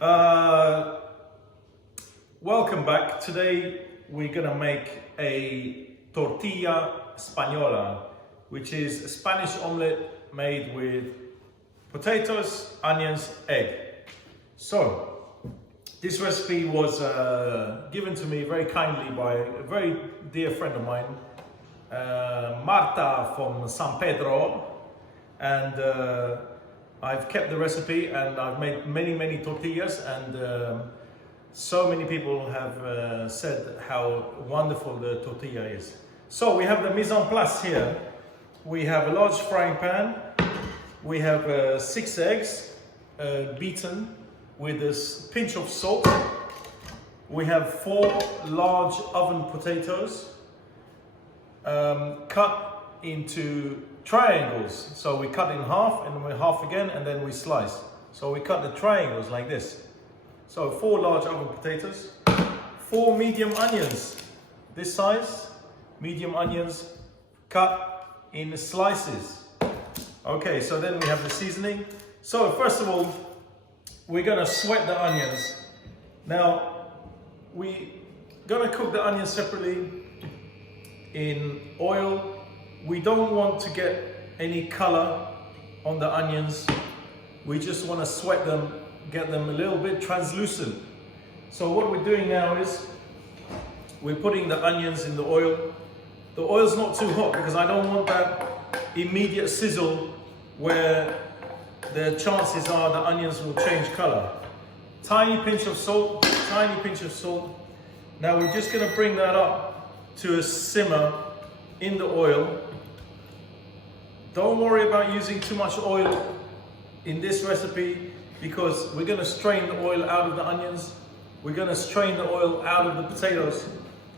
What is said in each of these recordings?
Uh, Welcome back. Today we're gonna make a tortilla española, which is a Spanish omelette made with potatoes, onions, egg. So this recipe was given to me very kindly by a very dear friend of mine, Marta from San Pedro, and I've kept the recipe and I've made many tortillas, and so many people have said how wonderful the tortilla is. So we have the mise en place here. We have a large frying pan. We have 6 eggs beaten with a pinch of salt. We have 4 large oven potatoes cut into triangles. So we cut in half and then we half again and then we slice. So we cut the triangles like this. So 4 large oven potatoes, 4 medium onions, this size, medium onions cut in slices. Okay, so then we have the seasoning. So first of all, we're gonna sweat the onions. Now, we're gonna cook the onions separately in oil. We don't want to get any color on the onions. We just wanna sweat them, get them a little bit translucent. So what we're doing now is we're putting the onions in the oil. The oil's not too hot because I don't want that immediate sizzle where the chances are the onions will change color. Tiny pinch of salt, tiny pinch of salt. Now we're just gonna bring that up to a simmer in the oil. Don't worry about using too much oil in this recipe, because we're going to strain the oil out of the onions, we're going to strain the oil out of the potatoes,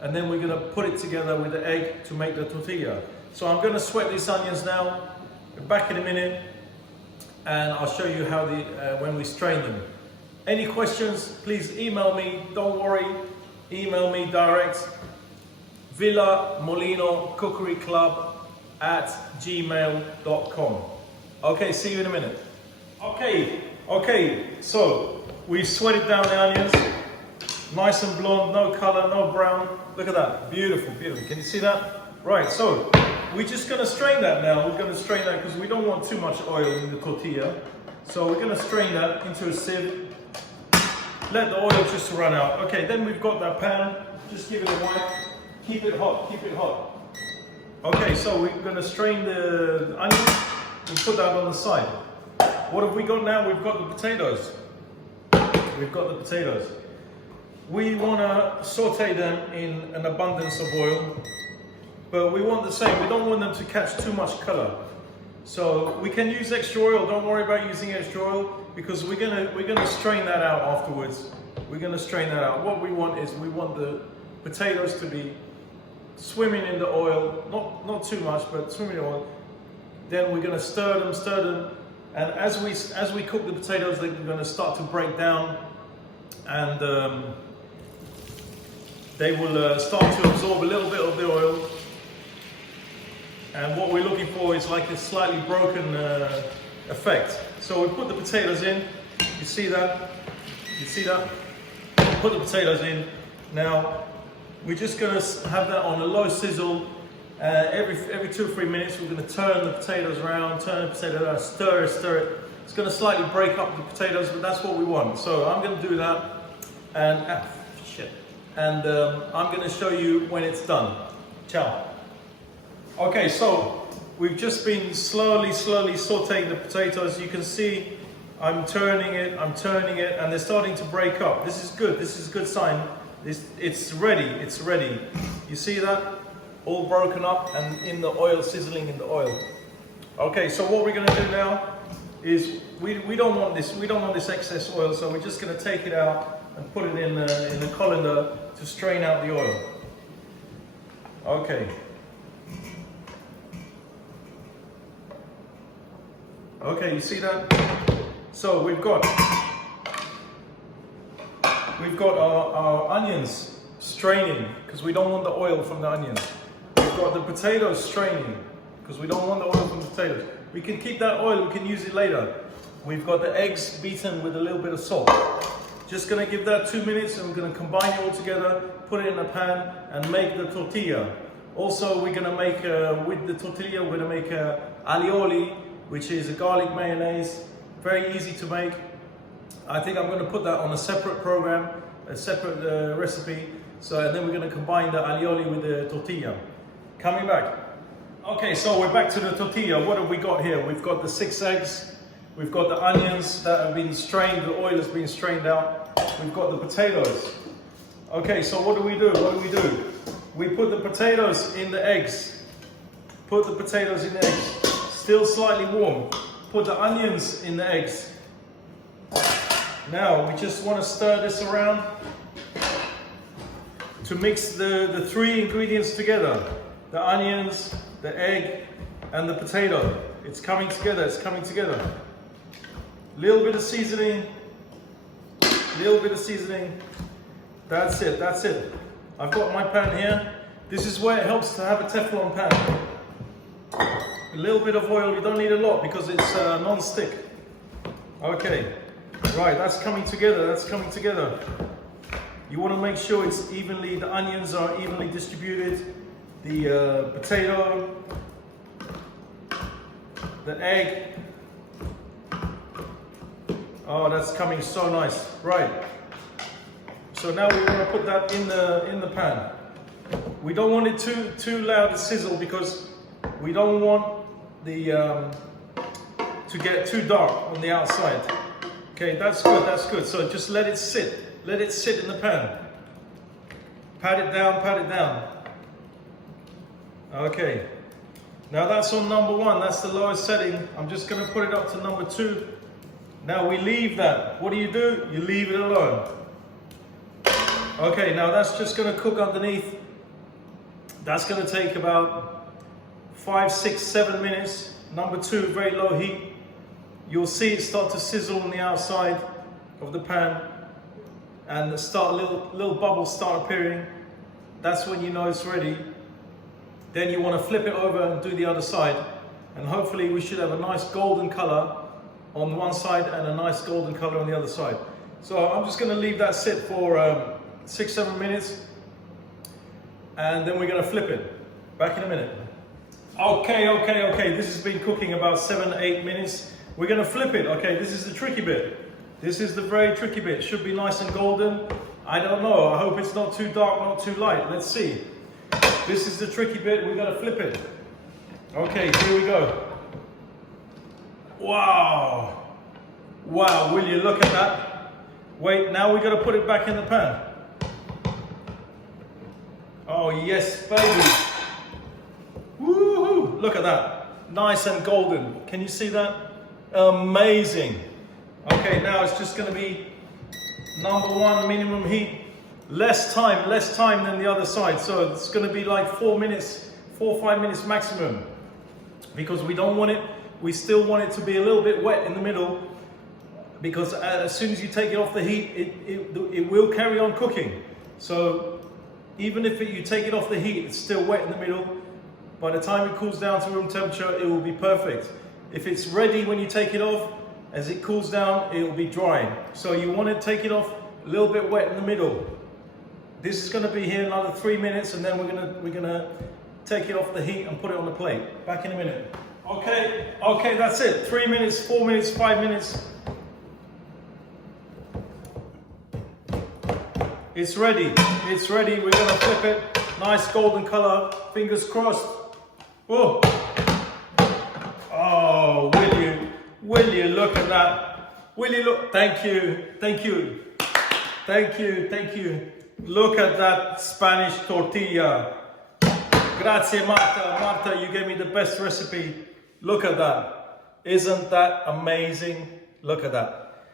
and then we're going to put it together with the egg to make the tortilla. So I'm going to sweat these onions now. We're back in a minute and I'll show you how when we strain them. Any questions, please email me. Don't worry, email me direct. Villa Molino Cookery Club @gmail.com. Okay, see you in a minute. Okay, so we sweated down the onions, nice and blonde, no color, no brown. Look at that, beautiful. Can you see that? Right, so we're just gonna strain that now. We're gonna strain that because we don't want too much oil in the tortilla. So we're gonna strain that into a sieve. Let the oil just run out. Okay, then we've got that pan. Just give it a wipe. Keep it hot. Okay, so we're gonna strain the onions and put that on the side. What have we got now? We've got the potatoes. We want to saute them in an abundance of oil, but we want the same. We don't want them to catch too much color. So we can use extra oil. Don't worry about using extra oil because we're gonna strain that out afterwards. We're gonna strain that out. What we want is we want the potatoes to be swimming in the oil, not too much, but swimming in oil. Then we're gonna stir them. And as we cook the potatoes, they're going to start to break down, and they will start to absorb a little bit of the oil. And what we're looking for is like a slightly broken effect. So we put the potatoes in. You see that? Put the potatoes in. Now we're just going to have that on a low sizzle. Every 2 or 3 minutes, we're going to turn the potatoes around, stir it. It's going to slightly break up the potatoes, but that's what we want. So I'm going to do that, and I'm going to show you when it's done. Ciao. Okay, so we've just been slowly sauteing the potatoes. You can see I'm turning it, and they're starting to break up. This is good. This is a good sign. It's ready. You see that? All broken up and in the oil, sizzling in the oil. Okay, so what we're going to do now is we don't want this excess oil, so we're just going to take it out and put it in the colander to strain out the oil. Okay, you see that? So we've got our onions straining because we don't want the oil from the onions. We've got the potatoes straining because we don't want the oil from the potatoes. We can keep that oil, we can use it later. We've got the eggs beaten with a little bit of salt. Just gonna give that 2 minutes and we're gonna combine it all together, put it in a pan and make the tortilla. Also, we're gonna make, with the tortilla, we're gonna make aioli, which is a garlic mayonnaise. Very easy to make. I think I'm gonna put that on a separate program, a separate recipe. So, and then we're gonna combine the aioli with the tortilla. Coming back. Okay, so we're back to the tortilla. What have we got here? We've got the 6 eggs. We've got the onions that have been strained, the oil has been strained out. We've got the potatoes. Okay, so what do we do? What do we do? We put the potatoes in the eggs. Put the potatoes in the eggs. Still slightly warm. Put the onions in the eggs. Now, we just want to stir this around to mix the 3 ingredients together. The onions, the egg, and the potato. It's coming together, it's coming together. Little bit of seasoning, little bit of seasoning. That's it, that's it. I've got my pan here. This is where it helps to have a Teflon pan. A little bit of oil, you don't need a lot because it's non-stick. Okay, right, that's coming together, that's coming together. You want to make sure it's evenly, the onions are evenly distributed. The potato, the egg. Oh, that's coming so nice. Right. So now we want to put that in the pan. We don't want it too loud to sizzle because we don't want the to get too dark on the outside. Okay, that's good. That's good. So just let it sit. Let it sit in the pan. Pat it down. Pat it down. Okay. Now that's on number 1. That's the lowest setting. I'm just going to put it up to number 2. Now we leave that. What do? You leave it alone. Okay, now that's just going to cook underneath. That's going to take about 5, 6, 7 minutes. Number 2, very low heat. You'll see it start to sizzle on the outside of the pan and little bubbles start appearing. That's when you know it's ready. Then you want to flip it over and do the other side. And hopefully we should have a nice golden color on one side and a nice golden color on the other side. So I'm just going to leave that sit for 6, 7 minutes. And then we're going to flip it. Back in a minute. Okay. This has been cooking about 7, 8 minutes. We're going to flip it. Okay, this is the tricky bit. This is the very tricky bit. It should be nice and golden. I don't know. I hope it's not too dark, not too light. Let's see. This is the tricky bit. We're going to flip it. Okay, here we go. Wow. Wow, will you look at that? Wait, now we're going to put it back in the pan. Oh, yes, baby. Woohoo! Look at that. Nice and golden. Can you see that? Amazing. Okay, now it's just going to be number 1, minimum heat. Less time than the other side. So it's going to be like 4 minutes, 4 or 5 minutes maximum. Because we don't want it, we still want it to be a little bit wet in the middle. Because as soon as you take it off the heat, it will carry on cooking. So even if you take it off the heat, it's still wet in the middle. By the time it cools down to room temperature, it will be perfect. If it's ready when you take it off, as it cools down, it will be dry. So you want to take it off a little bit wet in the middle. This is going to be here another 3 minutes, and then we're gonna take it off the heat and put it on the plate. Back in a minute. Okay, that's it. 3 minutes, 4 minutes, 5 minutes. It's ready. It's ready. We're gonna flip it. Nice golden color. Fingers crossed. Oh, oh, will you look at that? Will you look? Thank you. Look at that Spanish tortilla. Grazie, Marta. Marta, you gave me the best recipe. Look at that. Isn't that amazing? Look at that.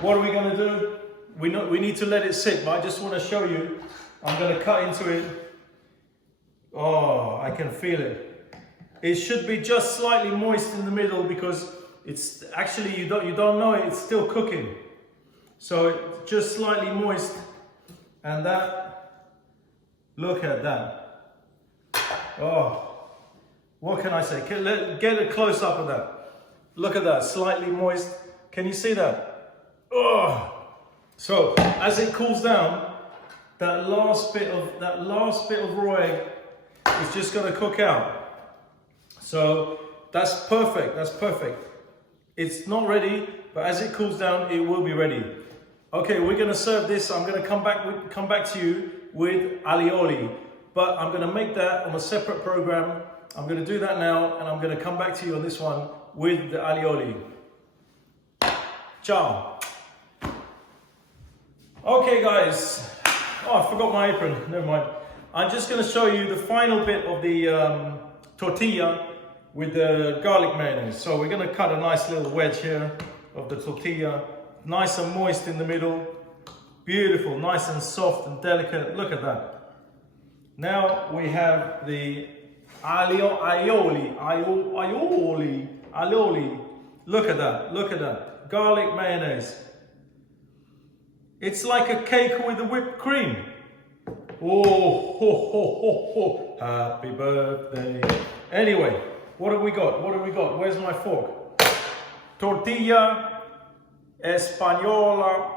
What are we gonna do? We need to let it sit, but I just want to show you. I'm going to cut into it. Oh, I can feel it. It should be just slightly moist in the middle because it's actually, you don't know it, it's still cooking. So just slightly moist. And that, look at that. Oh, what can I say? Get a close up of that. Look at that, slightly moist. Can you see that? Oh. So as it cools down, that last bit of raw egg is just gonna cook out. So that's perfect. That's perfect. It's not ready, but as it cools down, it will be ready. Okay, we're gonna serve this. I'm gonna come back to you with aioli, but I'm gonna make that on a separate program. I'm gonna do that now, and I'm gonna come back to you on this one with the aioli. Ciao. Okay, guys. Oh, I forgot my apron. Never mind. I'm just gonna show you the final bit of the tortilla with the garlic mayonnaise. So we're gonna cut a nice little wedge here of the tortilla. Nice and moist in the middle. Beautiful, nice and soft and delicate. Look at that. Now we have the aioli. Look at that, look at that. Garlic mayonnaise. It's like a cake with the whipped cream. Oh, ho, ho, ho, ho. Happy birthday. Anyway, what have we got? What have we got? Where's my fork? Tortilla española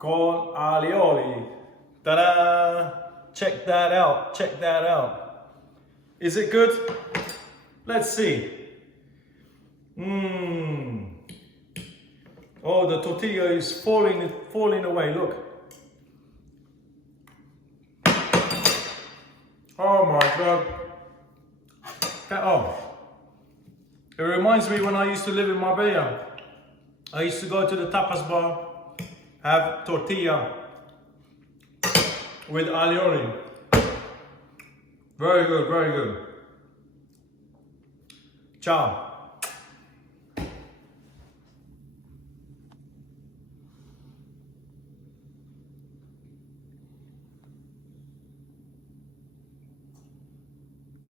con aioli. Ta-da! Check that out. Check that out. Is it good? Let's see. Oh, the tortilla is falling away. Look. Oh my God. It reminds me when I used to live in Marbella. I used to go to the tapas bar, have tortilla with aioli. Very good, very good. Ciao.